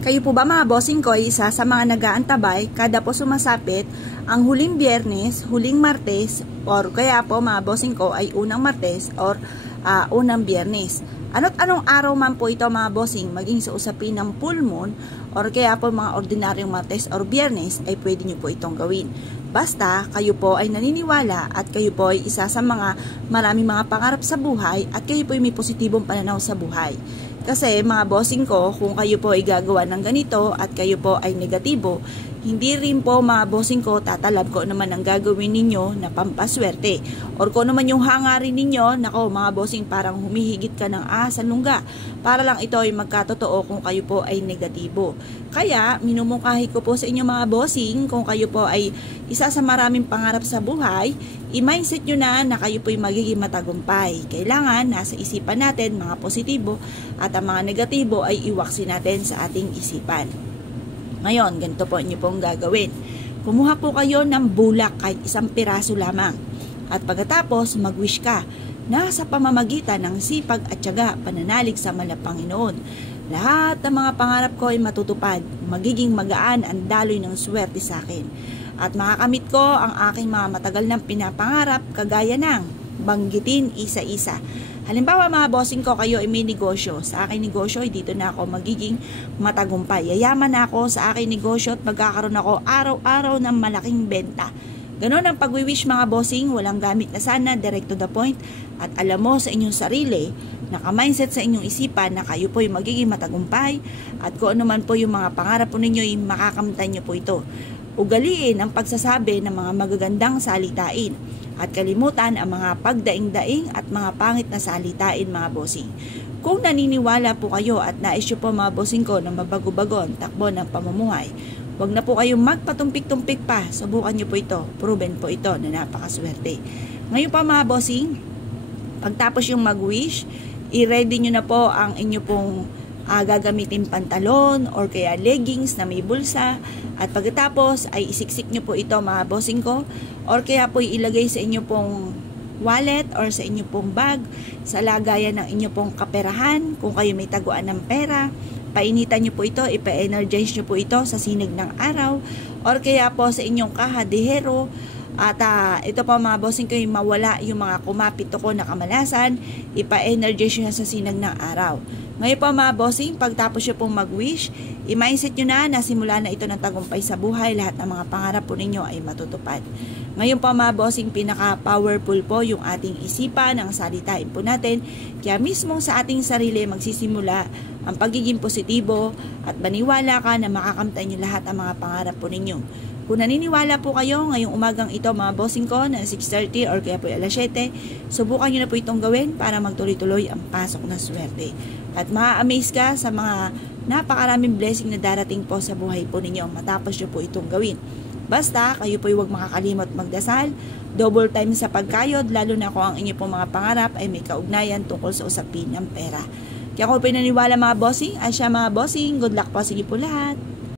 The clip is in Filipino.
Kayo po ba mga bossing ko ay isa sa mga nag-aantabay kada po sumasapit ang huling Biyernes, huling Martes, or kaya po mga bossing ko ay unang Martes or unang Biyernes. Ano't anong araw man po ito mga bossing, maging sa usapin ng full moon or kaya po mga ordinaryong Martes or Biyernes ay pwede nyo po itong gawin. Basta kayo po ay naniniwala at kayo po ay isa sa mga maraming mga pangarap sa buhay at kayo po ay may positibong pananaw sa buhay. Kasi mga bossing ko, kung kayo po ay gagawa ng ganito at kayo po ay negatibo, hindi rin po mga bossing ko tatalab ko naman ang gagawin ninyo na pampaswerte. Or kung naman yung hangarin ninyo, nako mga bossing parang humihigit ka ng sa lungga. Para lang ito ay magkatotoo kung kayo po ay negatibo. Kaya minumungkahi ko po sa inyo mga bossing, kung kayo po ay isa sa maraming pangarap sa buhay, i-mindset nyo na kayo po ay magiging matagumpay. Kailangan nasa isipan natin mga positibo at ang mga negatibo ay iwaksin natin sa ating isipan. Ngayon, ganito po inyo pong gagawin. Kumuha po kayo ng bulak kahit isang piraso lamang. At pagkatapos, mag-wish ka na sa pamamagitan ng sipag at tiyaga pananalig sa Panginoon. Lahat ng mga pangarap ko ay matutupad. Magiging magaan ang daloy ng swerte sa akin. At makakamit ko ang aking mga matagal ng pinapangarap kagaya ng banggitin isa-isa. Halimbawa mga bossing ko, kayo ay may negosyo. Sa aking negosyo ay dito na ako magiging matagumpay. Yayaman na ako sa aking negosyo at magkakaroon ako araw-araw ng malaking benta. Ganon ang pag-wish mga bossing, walang gamit na sana, direct to the point. At alam mo sa inyong sarili, naka-mindset sa inyong isipan na kayo po ay magiging matagumpay. At kung ano man po yung mga pangarap po ninyo, ay makakamtan nyo po ito. Ugaliin ang pagsasabi ng mga magagandang salitain. At kalimutan ang mga pagdaing-daing at mga pangit na salitain mga bossing. Kung naniniwala po kayo at nais nyo po mga bossing ko na mabago-bagon takbo ng pamumuhay, huwag na po kayong magpatumpik-tumpik pa. Subukan nyo po ito. Proven po ito na napakaswerte. Ngayon pa mga bossing, pagtapos yung mag-wish, i-ready nyo na po ang inyo pong gagamitin pantalon or kaya leggings na may bulsa. At pagkatapos ay isiksik nyo po ito mga bossing ko or kaya po ilagay sa inyo pong wallet or sa inyo pong bag sa lagayan ng inyo pong kaperahan. Kung kayo may taguan ng pera, painitan nyo po ito, ipa-energize nyo po ito sa sinag ng araw or kaya po sa inyong kahadihero. At ito pa mga bossing ko, yung mawala yung mga kumapit ko na kamalasan, ipa-energize nyo sa sinag ng araw. Ngayon po mga bossing, pagtapos nyo pong mag-wish, i-mindset nyo na simula na ito ng tagumpay sa buhay, lahat ng mga pangarap po ninyo ay matutupad. Ngayon po mga bossing, pinaka-powerful po yung ating isipan, ang salitain po natin, kaya mismo sa ating sarili magsisimula ang pagiging positibo at maniwala ka na makakamtan nyo lahat ang mga pangarap po ninyo. Kung naniniwala po kayo ngayong umagang ito mga bossing ko na 6:30 or kaya po alas 7, subukan nyo na po itong gawin para magtuloy-tuloy ang pasok na swerte. At ma-amaze ka sa mga napakaraming blessing na darating po sa buhay po ninyo matapos nyo po itong gawin. Basta kayo po huwag makakalimot magdasal, double time sa pagkayod, lalo na kung ang inyo pong mga pangarap ay may kaugnayan tungkol sa usapin ng pera. Kaya kung pinaniwala mga bossing, ay siya mga bossing, good luck po, sige po lahat.